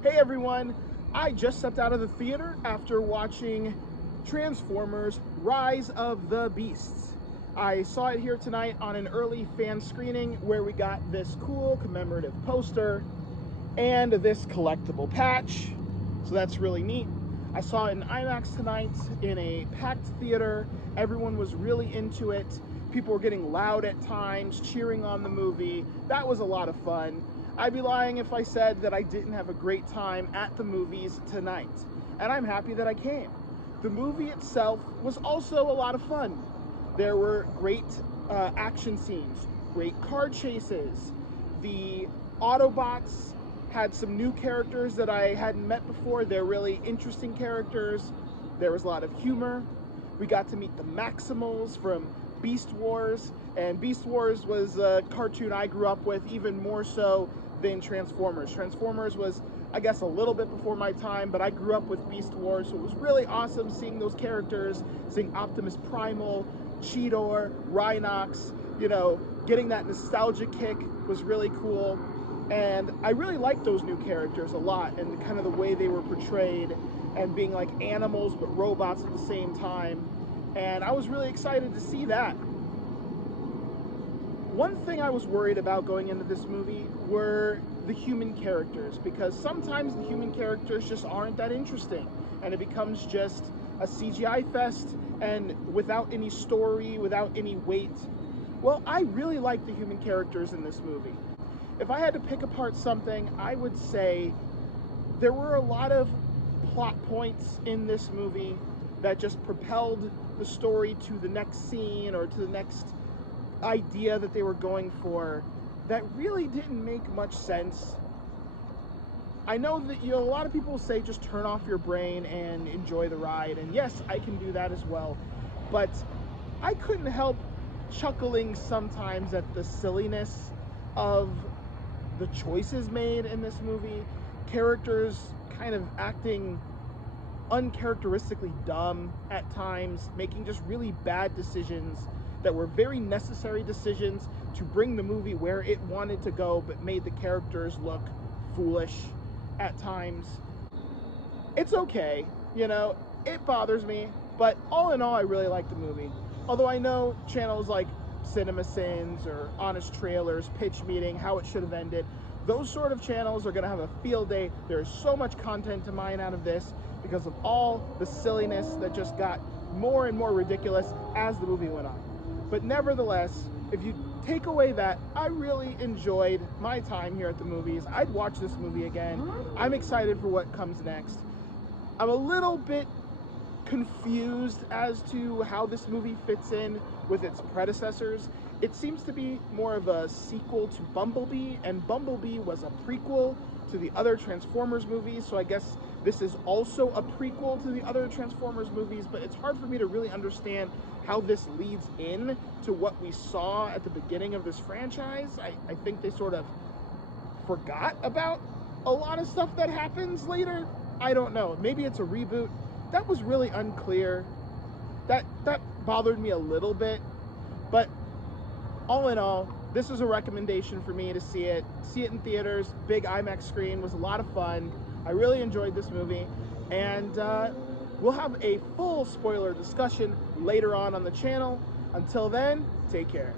Hey everyone, I just stepped out of the theater after watching Transformers Rise of the Beasts. I saw it here tonight on an early fan screening where we got this cool commemorative poster and this collectible patch, so that's really neat. I saw it in IMAX tonight in a packed theater. Everyone was really into it. People were getting loud at times, cheering on the movie. That was a lot of fun. I'd be lying if I said that I didn't have a great time at the movies tonight, and I'm happy that I came. The movie itself was also a lot of fun. There were great action scenes, great car chases. The Autobots had some new characters that I hadn't met before. They're really interesting characters. There was a lot of humor. We got to meet the Maximals from Beast Wars, and Beast Wars was a cartoon I grew up with even more so than Transformers. Transformers was, I guess, a little bit before my time, but I grew up with Beast Wars, so it was really awesome seeing those characters, seeing Optimus Primal, Cheetor, Rhinox, getting that nostalgia kick was really cool. And I really liked those new characters a lot, and kind of the way they were portrayed and being like animals but robots at the same time. And I was really excited to see that. One thing I was worried about going into this movie were the human characters, because sometimes the human characters just aren't that interesting, and it becomes just a CGI fest and without any story, without any weight. Well, I really like the human characters in this movie. If I had to pick apart something, I would say there were a lot of plot points in this movie that just propelled the story to the next scene or to the next idea that they were going for that really didn't make much sense. I know that a lot of people say just turn off your brain and enjoy the ride, and yes, I can do that as well, but I couldn't help chuckling sometimes at the silliness of the choices made in this movie. Characters kind of acting uncharacteristically dumb at times, making just really bad decisions that were very necessary decisions to bring the movie where it wanted to go, but made the characters look foolish at times. It's okay, it bothers me, but all in all, I really like the movie. Although I know channels like CinemaSins or Honest Trailers, Pitch Meeting, How It Should Have Ended, those sort of channels are going to have a field day. There's so much content to mine out of this because of all the silliness that just got more and more ridiculous as the movie went on. But nevertheless, if you take away that, I really enjoyed my time here at the movies. I'd watch this movie again. I'm excited for what comes next. I'm a little bit confused as to how this movie fits in with its predecessors. It seems to be more of a sequel to Bumblebee, and Bumblebee was a prequel to the other Transformers movies, so I guess this is also a prequel to the other Transformers movies, but it's hard for me to really understand how this leads in to what we saw at the beginning of this franchise. I think they sort of forgot about a lot of stuff that happens later. I don't know. Maybe it's a reboot. That was really unclear. That bothered me a little bit, but all in all, this is a recommendation for me to see it in theaters. Big IMAX screen was a lot of fun. I really enjoyed this movie, and we'll have a full spoiler discussion later on the channel. Until then, take care.